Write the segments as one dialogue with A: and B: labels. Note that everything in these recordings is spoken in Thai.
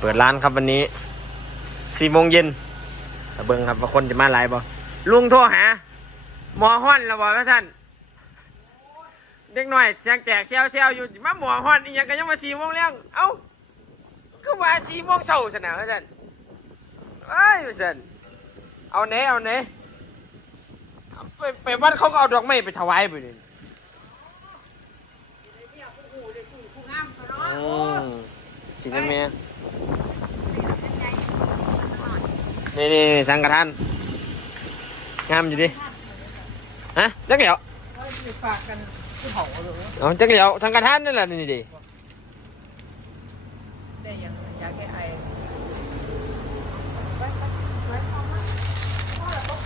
A: เปิดร้านครับวันนี้สี่โมงเย็นตะเบิงครับว่าคนจะมาหลายบ่ลุงโทรหาหมอฮ้อนแล้วบอกว่าท่านเด็กหน่อยเสียงแจกเซลเซลอยู่มาหมอฮ้อนอีหยังกันยังมาสี่โมงแล้วเอ้าก็มาสี่โมงเช้าสนะว่าท่านเอ้ยว่าท่านเอาไหนเอาไหนเอาไปไปวัดเขาก็เอาดอกไม้ไปถวายไปนี่อืมสินั่นแม่ นี่นี่นี่สังกทานงามอยู่ดิฮะจักเดียว
B: ฝากกันที่หอเลย
A: เอาจักเดียวสังกทานนั่นแหละนี่ดิ
B: ได้ยังอยากแก้ไอ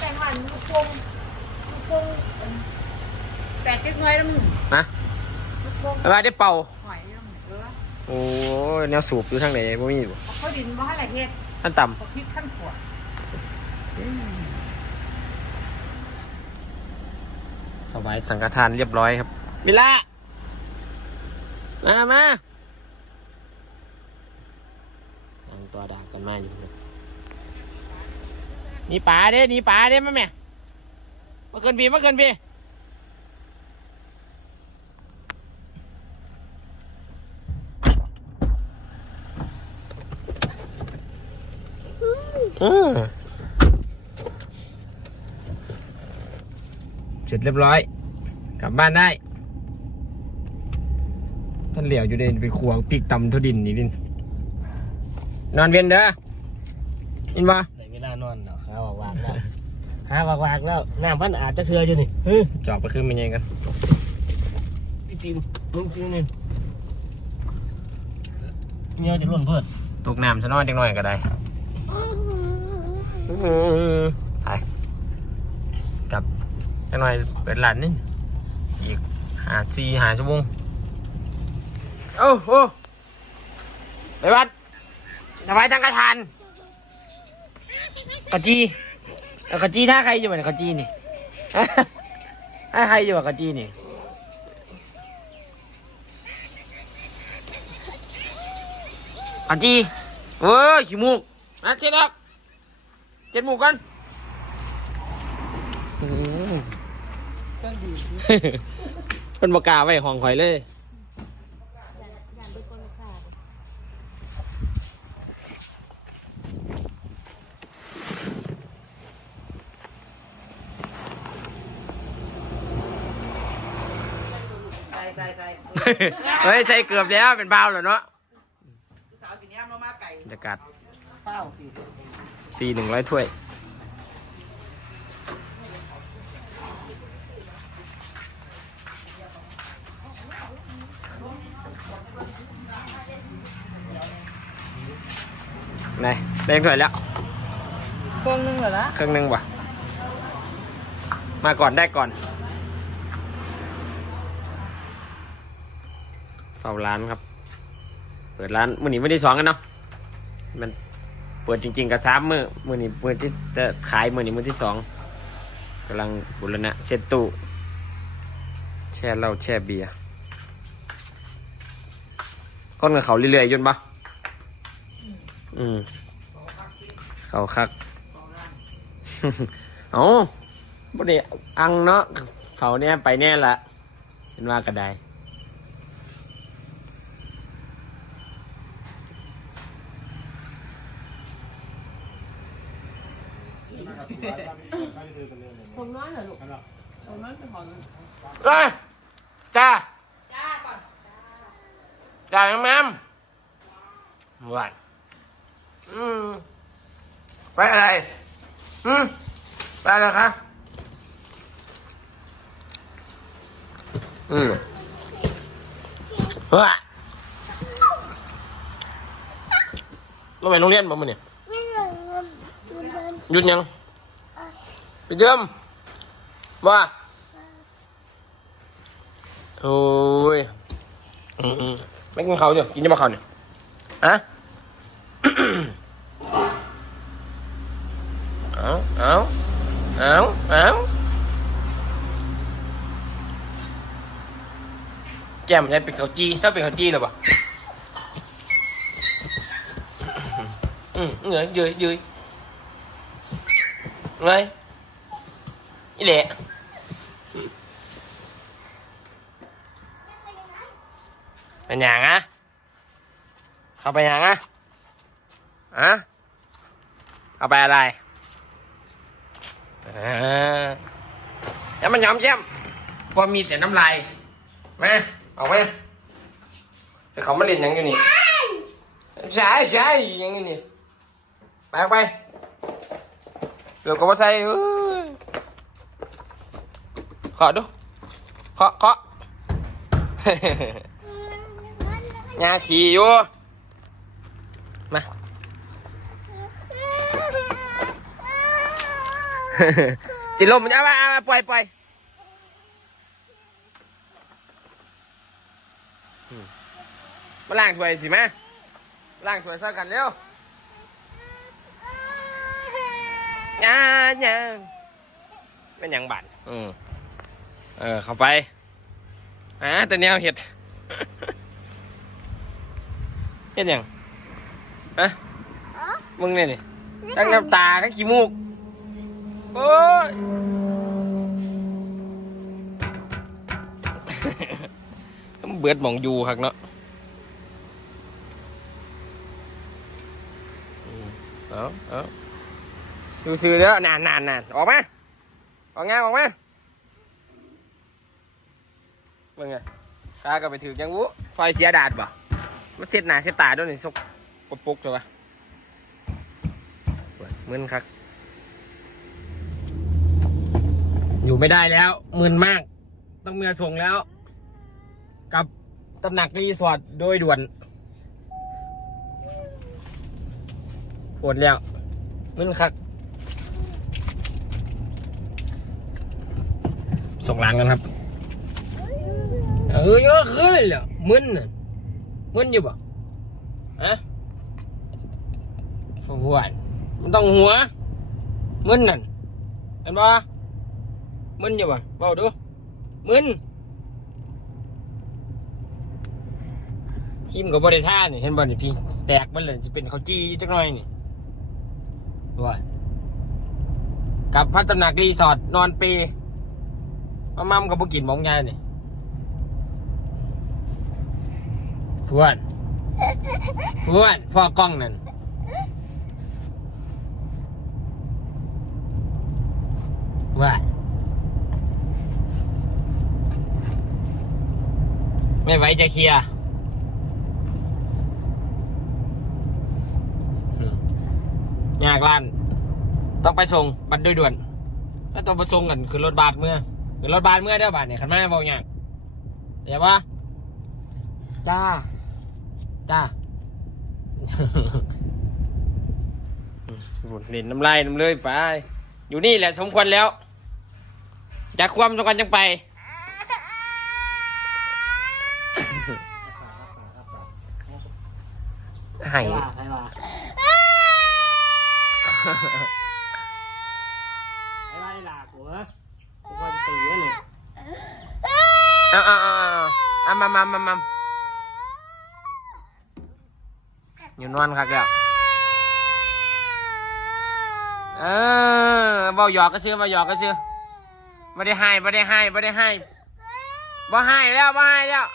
C: แต่งวันลูกพงลูกพงแปดสิบหน่วยแล้วมึง
A: นะ
C: ลูกพง
A: เอามาได้เป่า
B: หอยนี่มันเออ
A: โอ้ยแนวสูบอยู่ทางไหนบ่มีบ่
C: เขาดินมาให้ละเฮ็ด
A: ท่านต่
B: พอพริกขั้นขวดำ
A: ถวายสังฆทานเรียบร้อยครับมิละมามาตั้งตัวดากกันมาอยู่ครับหนี่ป่าเด้หนี่ป่าเด้มาแม่มาเกินพี่มาเกินพี่เออเสร็ จเรียบร้อย กลับบ้านได้ ท่านเหลียวอยู่ในไปขวางปีกต่ำทุดินนี่ดิน นอนเวียนเด้อยินบ่
D: ในเวลานอนแล้วหาว่างๆแล้วหาว่างๆแล้วน้ำมันอาจจะเทืออยู่นี่เฮ้ย
A: จอบไปขึ้นเป็นยังไงกัน
D: พี่จิมมึงจิมนี่เงี้ยจะล้นเพิ่น
A: ตกน้ำซะน้อยจังหน่อยก็ได้ไปกลับ จังหน่อยเปิดร้านนี่อีกหาสี่หาชั่วโมงโอ้โหไปวัดถวายทางกระทานกะจีเอากะจีท่าใครอยู่เนี่ยกะจีนี่ท่าใครอยู่อะกะจีนี่อันจีเว้ยขี้มูกนะเจ็ดแล้วเจ็ดมูกกันอืม เป็นบกล้าไว้ห้องข่อยเลยเฮ้ยใส่เกือบแล้วเป็นเบาแล้วเนาะ
B: สาวสีนี้มามาไก่
A: บรรยากาศ
B: เฝ้าสิ
A: ตีหนึ่งร้อยถ้วย ไหนได้ถ้วยแล้ว
B: เครื่องนึงเหรอละ
A: เครื่องหนึงว่ะมาก่อนได้ก่อนเฝ้าร้านครับ เปิดร้านมื้อนี้วันที่สองกันเนาะมันเปิดจริง ๆกับสามมือมือนี้มือที่จะขายมือนี้มือที่สองกำลังบุรณะเซตตู้แช่เหล้าแช่เบียร์ ก้นกับเขาเรื่อยๆยนต์ปะอืมเขาคักเอาบ่ได้อังเนาะเขาเนี่ยไปแน่ละเห็นว่ากระได
B: ผมน้อยเหรอลูกผมน้อยเป็นของ
A: เอ้ยจ้า
C: จ้าก่อน
A: จ้าแม่แม่มหวานอืมไปอะไรอืมไปอะไรคะอืมเฮ้ยเราไปโรงเรียนบ่มึงเนี่ยหยุดยังไปเจิมว่าโอ้ยอืมอืม ไม่กินเขาเดี๋ยวกินจะมาเขาวเนี่ยฮะเอาเอาเอาเอาแก้มยายเป็นข้าวจีถ้าเป็นข้าวจีหรอเปล่าอืมเหนื่อยยืยยืยเลยอีเละ เป็นอย่างอะเข้าไปอย่างอะอะเอาไปอะไรอ่าแล้วมันยอมแย้มพอมีแต่น้ำลายมาเอาไหมแต่เขามาเล่นยังอยู่นี่ใช่ใช่ยังอยู่นี่ไปไปเกือบกับว่าใส่เอ้ยเคาะดูเคาะ เคาะยาขี่อยู่ มา จิลมมันเอามาเอามาปล่อยปล่อยอืมมาล้างถ้วยสิมาล้างถ้วยซะกันเร็วย่าย่าเป็นหยังบัดอืมเออ เข้าไปอ่าแต่แนวเห็ด เห็ดหยังฮะมึงเนี่ยนี่ทั้งน้ำตาทั้งขี้มูกโอ้ยมันเบิดหมองอยู่ครับเนาะอืมเอาเอาดูซื้อแล้วนานนานนานออกมาออกงานออกมาเมื่อไงตาก็ไปถือยังวุไฟเสียดาดบ่ มันเสียดหนาเสียดตาด้วยนี่สกปรกปรกเลยวะมึนครับ อยู่ไม่ได้แล้วมึนมาก ต้องเมียส่งแล้ว กับตำหนักรีสอร์ทโดยด่วนปวดแล้วมึนคักส่งร้านกันครับ เออเยอะขึ้นแล้วมึนน่ะ มึนอยู่ป่ฮะหัวมันต้องหัวมึนนั่นเห็นป่ะมึนอยู่บ่เบาดูมึนคิมกับบริท่านี่เห็นบ่นี่พี่แตกมันเลยจะเป็นข้าวจี้จักหน่อยนี่ว่ากับพัฒนารีสอร์ทนอนเปรมามั่มกับบุกินหมองยายนี่เพื่อนเพื่อนพ่อกล้องนั่นว่าไม่ไหวจะเคลียร์ยากล้าน ต้องไปส่งบัตรโดยด่วนถ้าต้องไปส่งกันคือรถบาทเมื่อคือรถบาทเมื่อเด้อบาทเนี่ยขันแม่บอกอย่างเดี๋ยวว่าจ้า จ้าเล่นน้ำลายน้ำเลยไป อยู่นี่แหละสมควรแล้ว จากความสำคัญจังไป ให้
D: ใครว่าใครว่าใครว่าได้หลากหัวผมว่าจะตีวะเนี่ย
A: เอาเอาเอาเอาเอามามามามา อยู่นอนครับแล้วเออเบาหยอกก็ซื้อเบาหยอกก็ซื้อไม่ได้ให้ไม่ได้ให้ไม่ได้ให้บ่ให้แล้วบ่ให้แล้ว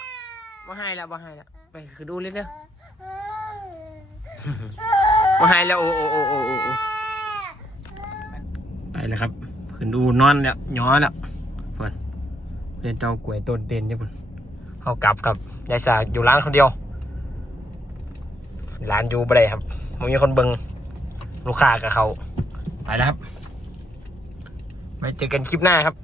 A: บ่ให้แล้วบ่ให้แล้วไปคือดูเลยเด้อบ่ให้แล้วโอ้โอ้โอ้โอ้โอ้ไปแล้วครับขึ้นดูนอนแล้วย้อนแล้วเพื่อนเรียนเจ้ากล้วยต้นเต้นเนี่ยเพื่อนเขากลับกับยายสาอยู่ร้านคนเดียว ร้านอยู่บ่ได้ครับมันมีคนเบิงลูกค้ากับเขาไปแล้วครับไปเจอกันคลิปหน้าครับ